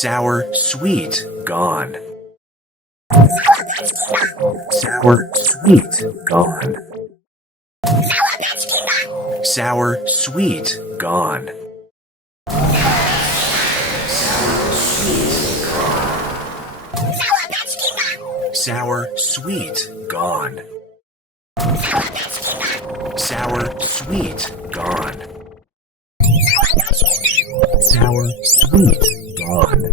Sour, sweet, gone. Sour, sweet, gone. Sour, sweet, gone. Sour, sweet, gone. Sour, sweet, gone. Sour, sweet, gone.